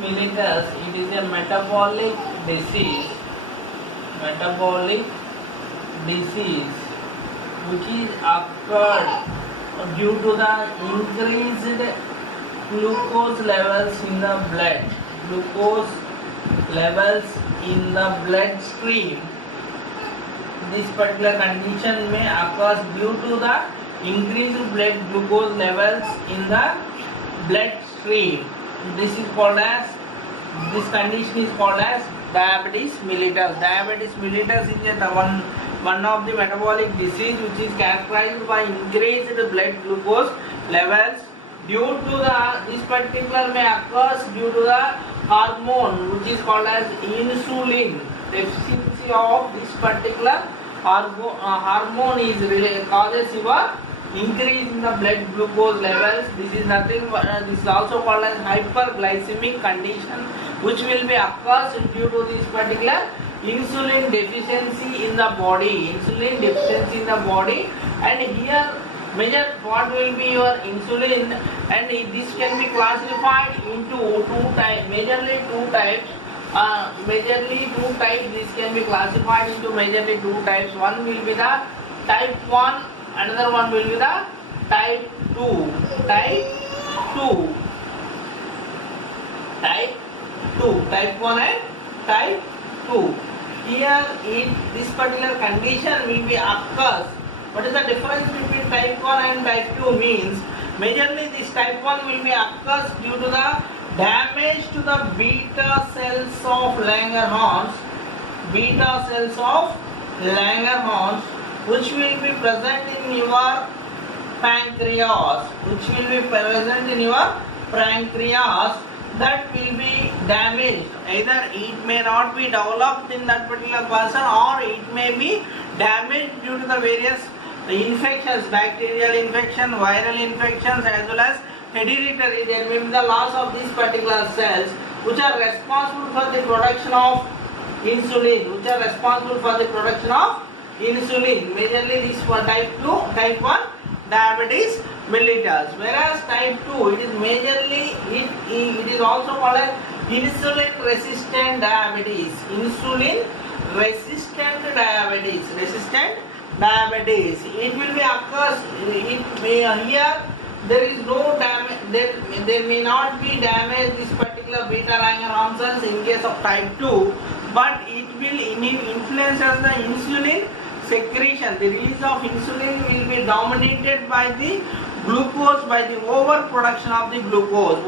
mellitus, it is a metabolic disease. Metabolic disease which is occurred due to the increased glucose levels in the blood. Glucose levels in the bloodstream. This particular condition may occur due to the increased blood glucose levels in the bloodstream. This condition is called as diabetes mellitus. Diabetes mellitus is one of the metabolic disease which is characterized by increased blood glucose levels due to this particular may occurs due to the hormone which is called as insulin. Deficiency of this particular hormone is causes your increase in the blood glucose levels. This is also called as hyperglycemic condition which will be occurs due to this particular insulin deficiency in the body. And here measure what will be your insulin, and this can be classified into two types. Majorly two types. This can be classified into majorly two types. One will be the type 1, another one will be the type 2. Type 1 and type 2. Here this particular condition will be occurs. What is the difference between type 1 and type 2 means? Majorly this type 1 will be occurs due to the damage to the beta cells of Langerhans. Which will be present in your pancreas. That will be damaged. Either it may not be developed in that particular person, or it may be damaged due to the various infections, bacterial infection, viral infections, as well as hereditary. There may be the loss of these particular cells which are responsible for the production of insulin. Majorly this for type 2, type 1 diabetes mellitus. Whereas type 2, it is majorly it is also called as insulin resistant diabetes. It will be occurs. Here there is no damage. There may not be damage this particular beta Langerhans cells in case of type 2, but it will influence as the insulin secretion. The release of insulin will be dominated by the glucose, by the overproduction of the glucose.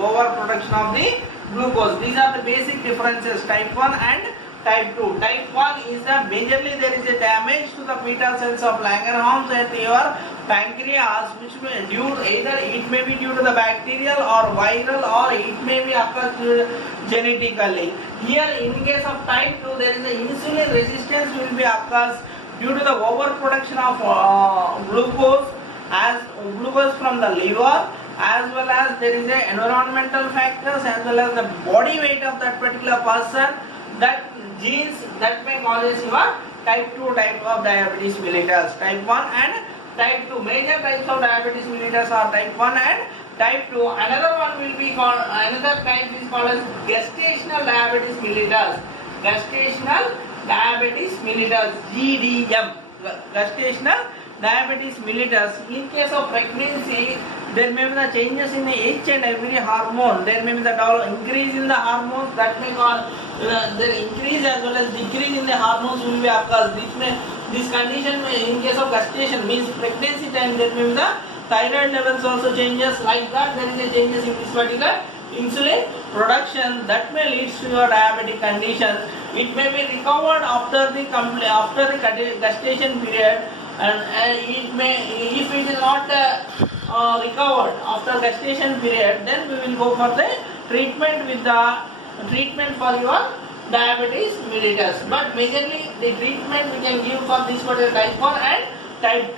These are the basic differences, type 1 and type 2. Type 1 is that majorly there is a damage to the beta cells of Langerhans at your pancreas, which may either it may be due to the bacterial or viral, or it may be occurs genetically. Here in case of type 2, there is a insulin resistance will be occurs due to the overproduction of glucose from the liver, as well as there is a environmental factors, as well as the body weight of that particular person, that genes that may causes your type 2 type of diabetes mellitus. Type 1 and type 2. Major types of diabetes mellitus are type 1 and type 2. Another type is called as gestational diabetes mellitus. GDM. Gestational diabetes mellitus. In case of pregnancy, there may be the changes in each and every hormone. There may be the increase in the hormones that may cause the increase as well as decrease in the hormones will be occurs. This condition may, in case of gestation means pregnancy time, there may be the thyroid levels also changes. Like that, there is a changes in this particular insulin production that may lead to your diabetic condition. It may be recovered after the gestation period, and it may, if it is not recovered after gestation period, then we will go for the treatment for your diabetes mellitus. But majorly the treatment we can give for this particular type 1 and type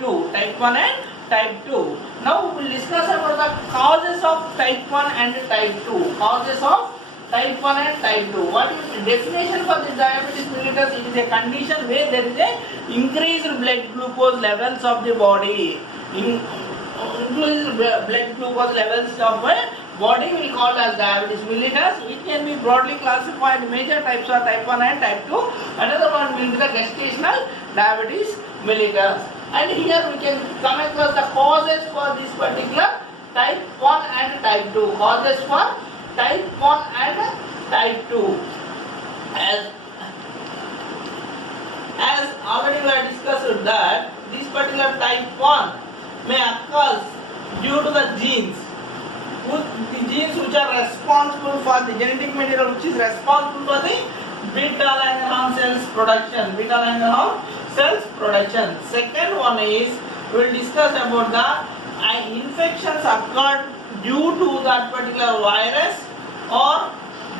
2. Now we will discuss about the causes of type 1 and type 2. What is the definition for this diabetes mellitus? It is a condition where there is a increased blood glucose levels of the body. Increased blood glucose levels of body will called as diabetes mellitus. It can be broadly classified. Major types are type 1 and type 2. Another one will be the gestational diabetes mellitus. And here we can come across the causes for this particular type 1 and type 2. Causes for type 1 and type 2. As already we have discussed that this particular type 1 may occur due to the genes. The genes which are responsible for the genetic material which is responsible for the beta Langerhans cells production. Beta Langerhans cells production. Second one is we will discuss about the infections occurred due to that particular virus or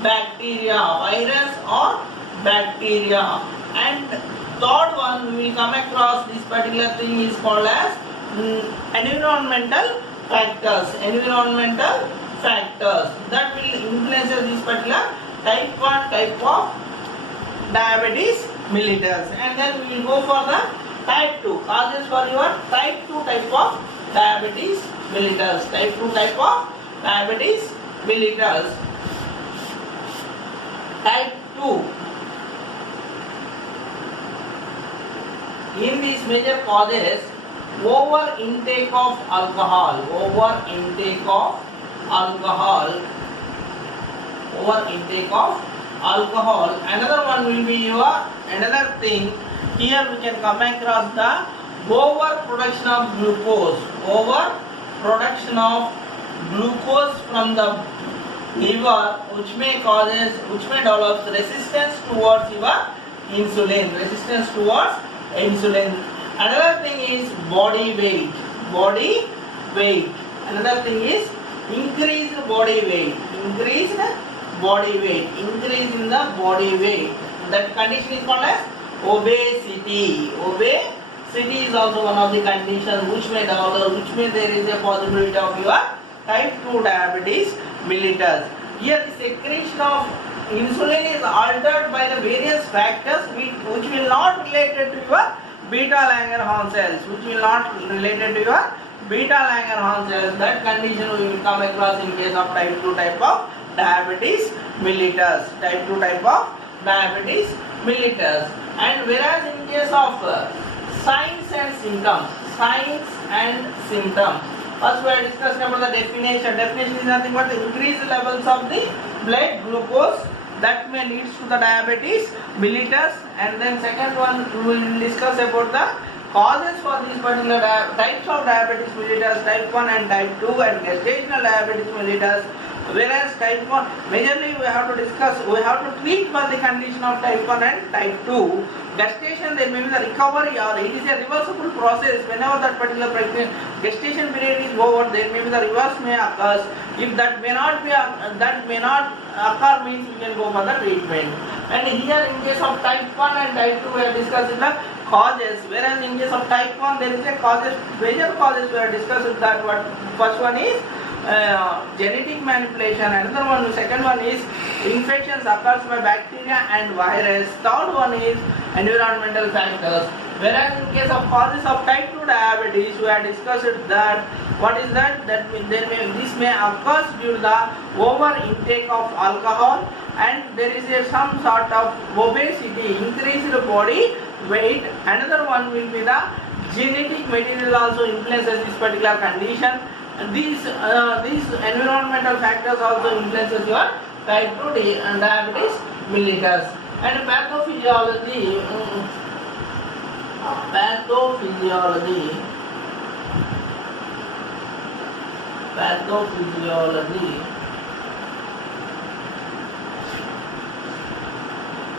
bacteria. Virus or bacteria. And third one we will come across this particular thing is called as environmental factors. Environmental factors that will influence this particular type 1 type of diabetes mellitus. And then we will go for the type 2. Causes for your type 2 type of diabetes mellitus. Type 2 type of diabetes mellitus. Type 2. In these major causes, over intake of alcohol, over intake of alcohol. Another one will be another thing. Here we can come across the overproduction of glucose. Overproduction of glucose from the liver, which may develop resistance towards your insulin. Resistance towards insulin. Another thing is body weight. Another thing is increased body weight. Increase in the body weight. That condition is called as obesity. Obesity is also one of the conditions which may develop, there is a possibility of your type 2 diabetes mellitus. Here the secretion of insulin is altered by the various factors which will not related to your beta Langerhans cells. That condition we will come across in case of type 2 type of diabetes mellitus. Type 2 type of diabetes mellitus. And whereas in case of signs and symptoms. First we are discussing about the definition. Definition is nothing but the increased levels of the blood glucose that may lead to the diabetes mellitus. And then second one we will discuss about the causes for these particular types of diabetes mellitus, type 1 and type 2, and gestational diabetes mellitus. Whereas type 1, majorly we have to treat for the condition of type 1 and type 2. Gestation, there may be the recovery, or it is a reversible process. Whenever that particular gestation period is over, there may be the reverse may occur. If that may not occur, means you can go for the treatment. And here in case of type 1 and type 2, we are discussing the causes. Whereas in case of type 1, there is a major causes we are discussing that. First one is genetic manipulation. Second one is infections occurs by bacteria and virus. Third one is environmental factors. Whereas in case of causes of type 2 diabetes, we have discussed that what is that? This may occur due to the over intake of alcohol, and there is some sort of obesity, increased body weight. Another one will be the genetic material also influences this particular condition. And these environmental factors also influences your type 2 diabetes mellitus. And pathophysiology.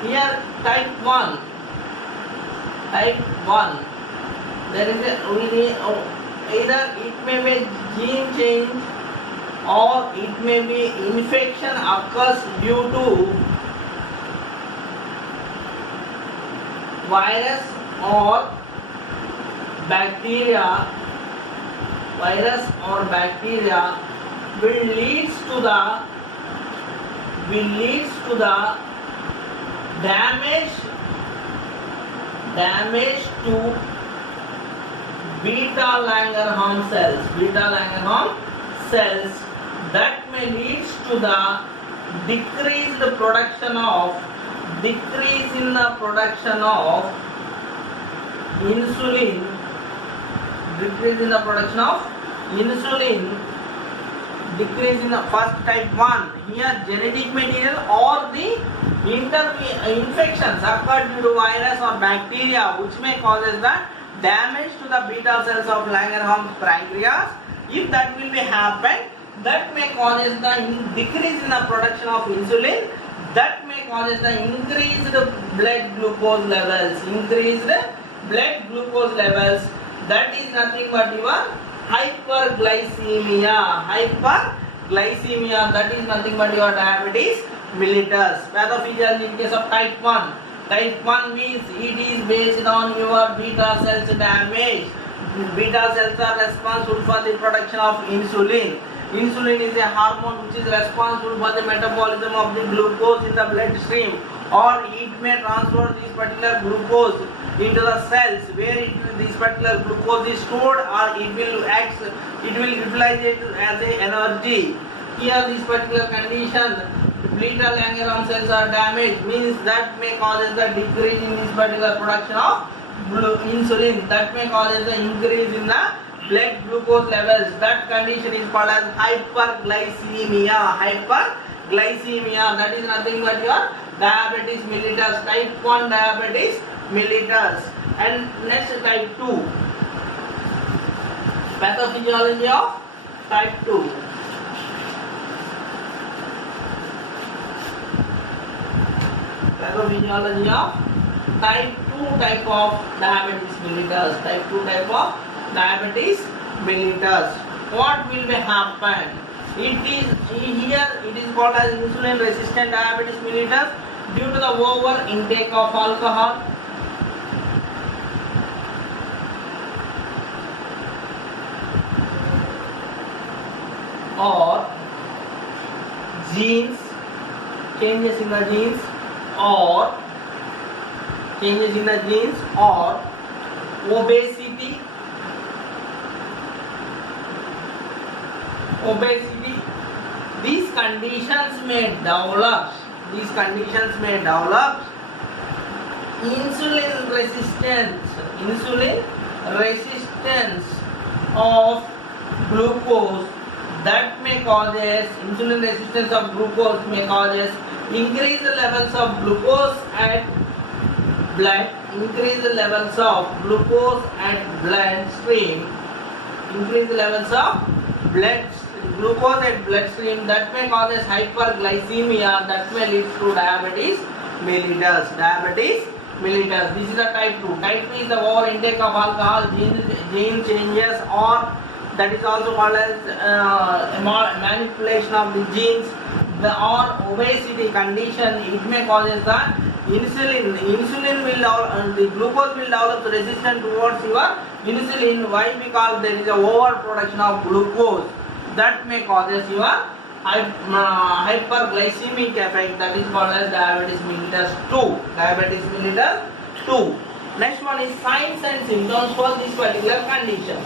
Here type 1. There is either it may be gene change or it may be infection occurs due to virus or bacteria. Will leads to the damage to beta Langerhans cells that may leads to the decreased production of decrease in the production of insulin, decrease in the production of insulin, decrease in the first type 1. Here genetic material or the infections occurred due to virus or bacteria which may causes the damage to the beta cells of Langerhans pancreas. If that will be happen, that may causes the decrease in the production of insulin, that may causes the increased blood glucose levels, that is nothing but your hyperglycemia, that is nothing but your diabetes mellitus. Pathophysiology in case of type 1. Type 1 means it is based on your beta cells damage. Beta cells are responsible for the production of insulin. Insulin is a hormone which is responsible for the metabolism of the glucose in the bloodstream, or it may transfer this particular glucose into the cells where this particular glucose is stored, or it will utilize it as a energy. Here this particular condition, beta Langerhans cells are damaged, means that may cause the decrease in this particular production of insulin, that may cause the increase in the blood glucose levels. That condition is called as hyperglycemia. That is nothing but your diabetes mellitus, type 1 diabetes mellitus. And next, type 2. Pathophysiology of type 2. Pathophysiology of type 2 type of diabetes mellitus. Type 2 type of diabetes mellitus. What will be happen? It is called as insulin resistant diabetes mellitus due to the over intake of alcohol, or genes, changes in the genes, or obesity. These conditions may develop insulin resistance of glucose, that may causes increase the levels of glucose at blood, glucose at bloodstream, that may causes hyperglycemia, that may lead to diabetes mellitus. This is the type 2. Type 3 is the over intake of alcohol, gene changes, or that is also called as manipulation of the genes, or obesity condition. It may causes the the glucose will develop resistance towards your insulin. Why? Because there is a overproduction of glucose, that may causes your hyperglycemic effect, that is called as diabetes mellitus 2. Next one is signs and symptoms for this particular condition.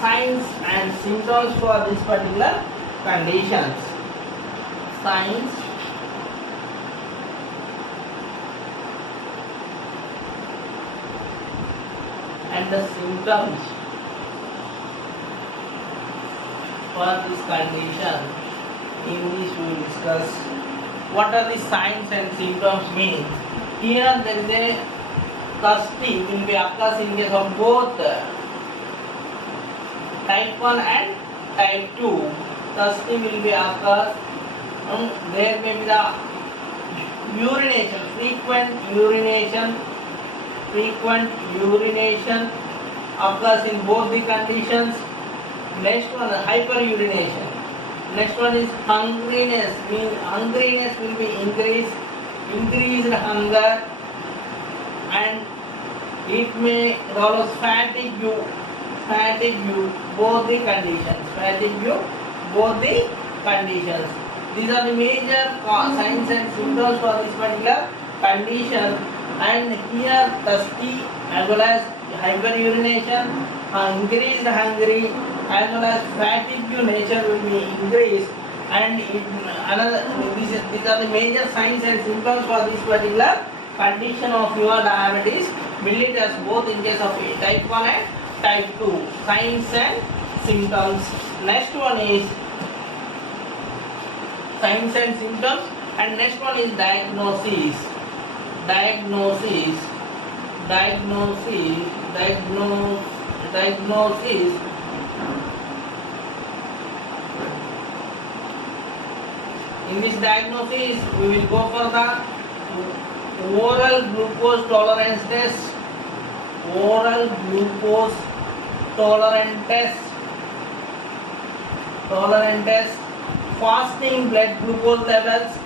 Signs and symptoms for this particular conditions. Signs and the symptoms for this condition. In this we will discuss what are the signs and symptoms mean. Here there is a thirsty will be occurs in case of both type 1 and type 2. Thirsty will be occurs. There may be the urination, frequent urination occurs in both the conditions. Next one, hyperurination. Next one is hungriness. Hungriness will be increased hunger, and it may develop fatigue, both the conditions. These are the major signs and symptoms for this particular condition. And here thirsty as well as hyperurination, increased hunger, as well as fatigue nature will be increased, and these are the major signs and symptoms for this particular condition of your diabetes mellitus, both in case of type 1 and type 2. Signs and symptoms. Next one is signs and symptoms, and next one is diagnosis. Diagnosis. In this diagnosis, we will go for the oral glucose tolerance test. Oral glucose tolerance test. Fasting blood glucose levels.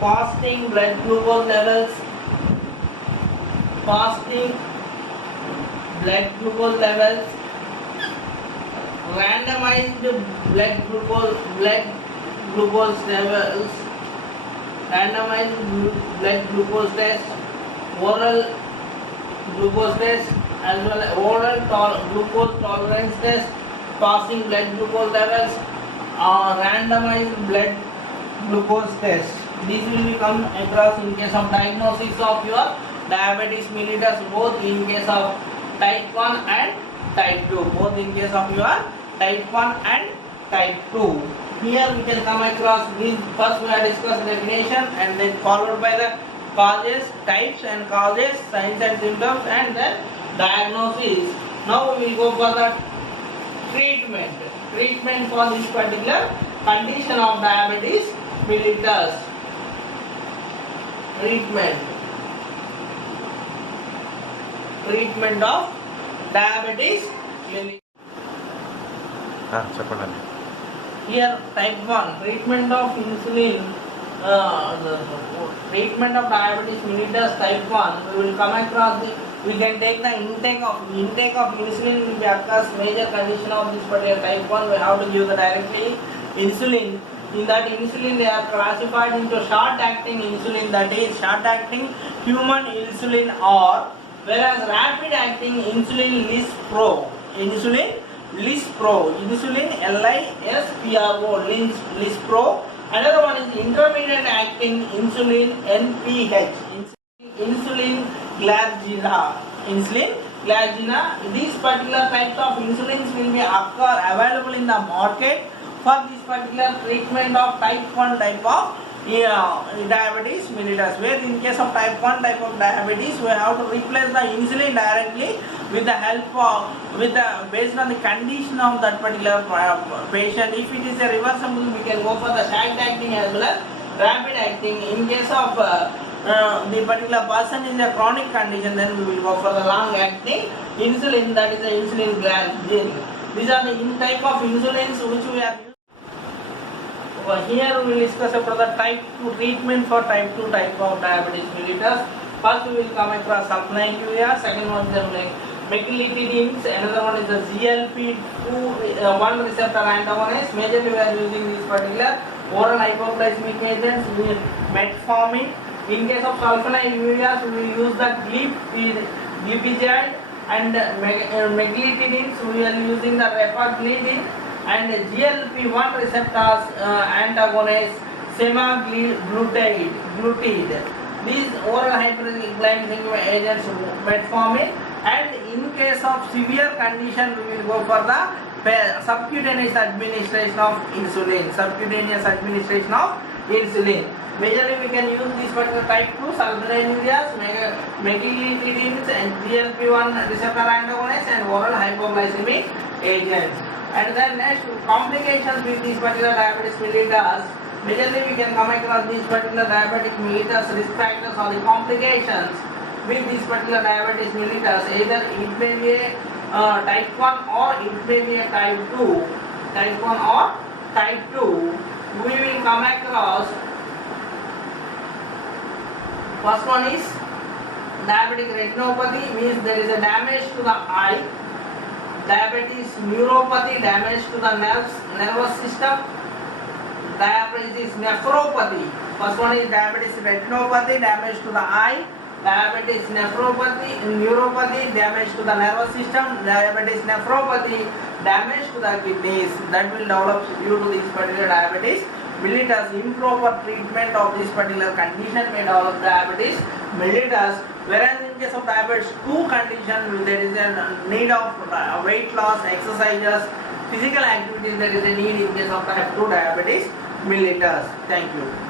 Fasting blood glucose levels. Randomized blood glucose levels. Randomized blood glucose test. Oral glucose test, as well as oral glucose tolerance test. Fasting blood glucose levels. Randomized blood glucose test. These will be come across in case of diagnosis of your diabetes mellitus, both in case of type 1 and type 2. Both in case of your type 1 and type 2. Here we can come across these. First we have discussed definition, and then followed by the causes, types and causes, signs and symptoms, and then diagnosis. Now we will go for the treatment. Treatment for this particular condition of diabetes mellitus. Treatment of diabetes mellitus. Here type 1, treatment of insulin, treatment of diabetes mellitus type 1. We will come across we can take the intake of insulin will be occurs major condition of this particular type 1. We have to give the directly insulin. In that insulin they are classified into short acting insulin, that is short acting human insulin, or whereas rapid acting insulin Lispro. Insulin Lispro. Lispro. Another one is intermediate acting insulin NPH. Insulin glargina. These particular types of insulins will be available in the market for this particular treatment of type 1 type of diabetes mellitus, where in case of type 1 type of diabetes we have to replace the insulin directly with the help of based on the condition of that particular patient. If it is a reversible, we can go for the short acting as well as rapid acting. In case of the particular person in a chronic condition, then we will go for the long acting insulin, that is the insulin glargine. These are the type of insulins which we are. Here we will discuss about the type 2 treatment for type 2 type of diabetes mellitus. First we will come across sulfonylurea, second one is the meglitidins, another one is the GLP-1 receptor antagonist. Majorly we are using this particular oral hypoglycemic agents, metformin. In case of sulfonylureas, we will use the glipizide, and meglitidins we are using the repaglidin, and GLP-1 receptors antagonist semaglutide. These oral hyperglycemic agents metformin, and in case of severe condition we will go for the subcutaneous administration of insulin. Majorly we can use this particular type 2 sulfonylureas, meglitidins, and GLP-1 receptor antagonists, and oral hypoglycemic agents. And then next, complications with this particular diabetes mellitus. Majorly we can come across these particular diabetic mellitus risk factors or the complications with this particular diabetes mellitus. Either it may be a type 1 or it may be a type 2. Type 1 or type 2. We will come across. First one is diabetic retinopathy, means there is a damage to the eye. Diabetes neuropathy, damage to the nervous system. Diabetes nephropathy. First one is diabetes retinopathy, damage to the eye. diabetes nephropathy, neuropathy, damage to the nervous system, diabetes nephropathy, damage to the kidneys that will develop due to this particular diabetes mellitus. Improper treatment of this particular condition may develop diabetes mellitus. Whereas in case of diabetes 2 condition, there is a need of weight loss, exercises, physical activities. There is a need in case of type 2 diabetes mellitus. Thank you.